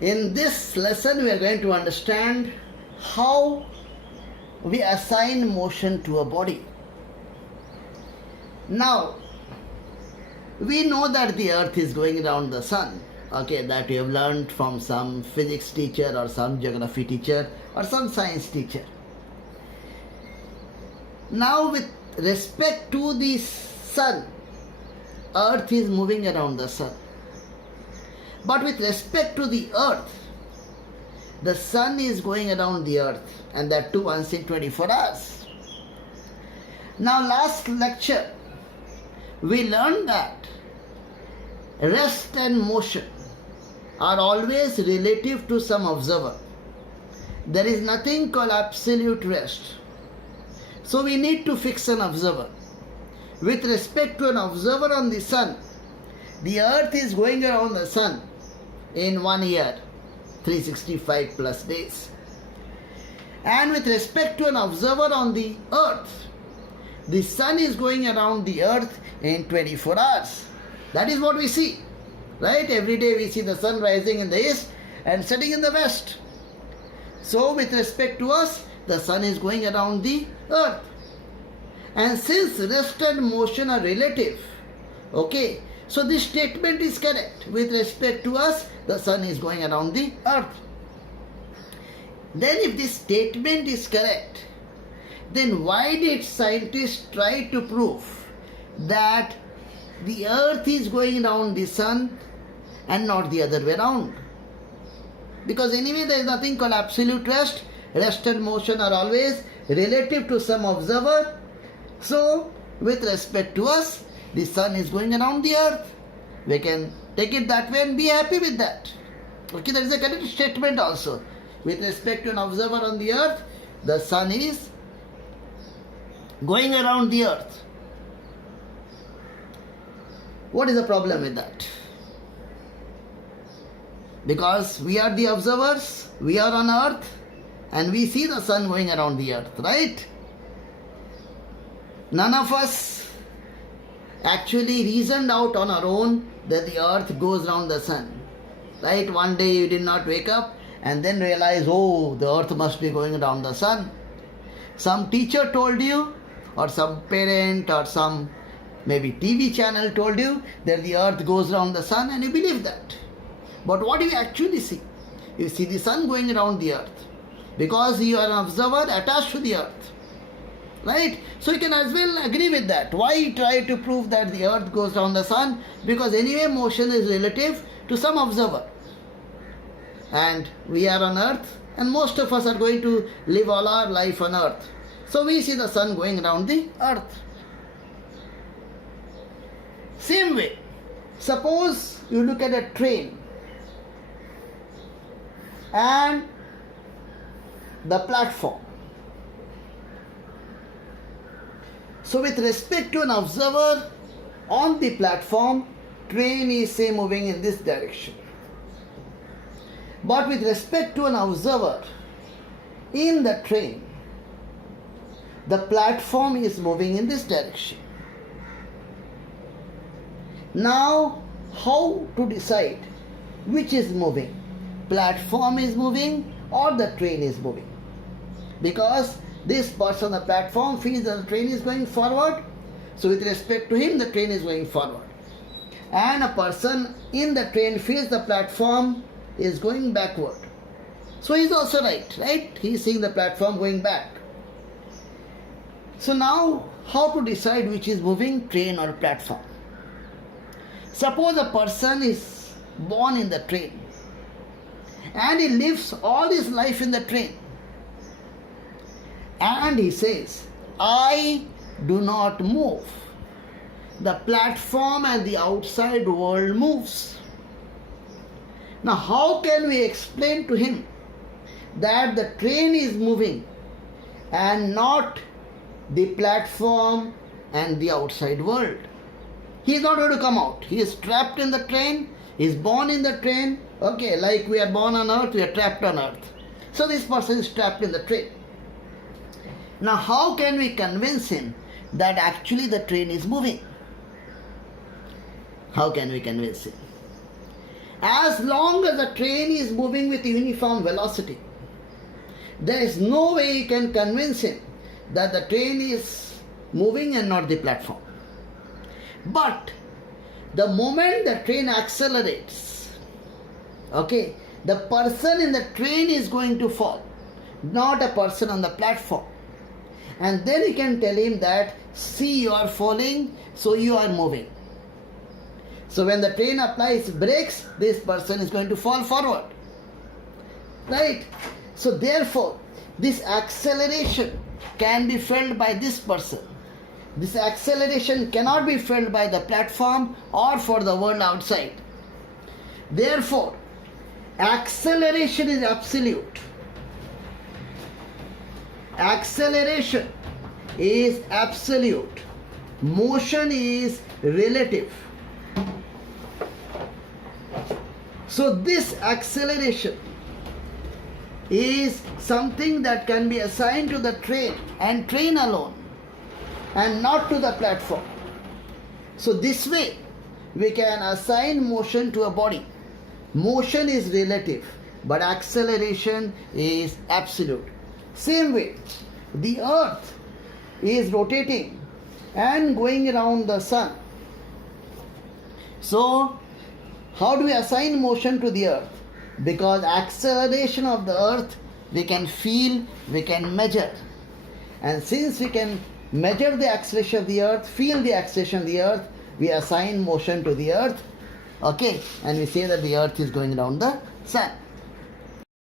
In this lesson, we are going to understand how we assign motion to a body. Now, we know that the earth is going around the sun. Okay, that you have learned from some physics teacher or some geography teacher or some science teacher. Now, with respect to the sun, earth is moving around the sun. But with respect to the earth, the sun is going around the earth, and that too once in 24 hours. Now, last lecture, we learned that rest and motion are always relative to some observer. There is nothing called absolute rest. So we need to fix an observer. With respect to an observer on the sun, the earth is going around the sun in 1 year, 365 plus days. And with respect to an observer on the earth, the sun is going around the earth in 24 hours. That is what we see, right? Every day we see the sun rising in the east and setting in the west. So with respect to us, the sun is going around the earth. And since rest and motion are relative, okay, so this statement is correct. With respect to us, the sun is going around the earth. Then if this statement is correct, then why did scientists try to prove that the earth is going around the sun and not the other way around? Because anyway there is nothing called absolute rest. Rest and motion are always relative to some observer. So with respect to us, the sun is going around the earth. We can take it that way and be happy with that. Okay, that is a correct statement also. With respect to an observer on the earth, the sun is going around the earth. What is the problem with that? Because we are the observers, we are on earth, and we see the sun going around the earth, right? None of us actually reasoned out on our own that the earth goes around the sun, right? One day you did not wake up and then realize, oh, the earth must be going around the sun. Some teacher told you, or some parent, or some maybe TV channel told you that the earth goes around the sun, and you believe that. But what do you actually see? You see the sun going around the earth because you are an observer attached to the earth, right? So you can as well agree with that. Why try to prove that the earth goes around the sun? Because anyway motion is relative to some observer. And we are on earth, and most of us are going to live all our life on earth. So we see the sun going around the earth. Same way, suppose you look at a train and the platform. So with respect to an observer on the platform, train is say moving in this direction. But with respect to an observer in the train, the platform is moving in this direction. Now, how to decide which is moving? Platform is moving or the train is moving? Because this person on the platform feels that the train is going forward, so with respect to him, the train is going forward. And a person in the train feels the platform is going backward. So he is also right? He is seeing the platform going back. So now, how to decide which is moving, train or platform? Suppose a person is born in the train and he lives all his life in the train. And he says, I do not move. The platform and the outside world moves. Now how can we explain to him that the train is moving and not the platform and the outside world? He is not going to come out. He is trapped in the train. He is born in the train. Okay, like we are born on earth, we are trapped on earth. So this person is trapped in the train. Now how can we convince him that actually the train is moving? How can we convince him? As long as the train is moving with uniform velocity, there is no way you can convince him that the train is moving and not the platform. But the moment the train accelerates, okay, the person in the train is going to fall, not a person on the platform. And then you can tell him that, see, you are falling, so you are moving. So when the train applies brakes, this person is going to fall forward. Right? So therefore, this acceleration can be felt by this person. This acceleration cannot be felt by the platform or for the world outside. Therefore, acceleration is absolute. Acceleration is absolute. Motion is relative. So this acceleration is something that can be assigned to the train and train alone, and not to the platform. So this way we can assign motion to a body. Motion is relative, but acceleration is absolute. Same way, the earth is rotating and going around the sun. So how do we assign motion to the earth? Because acceleration of the earth we can feel, we can measure. And since we can measure the acceleration of the earth, feel the acceleration of the earth, we assign motion to the earth, okay, and we say that the earth is going around the sun.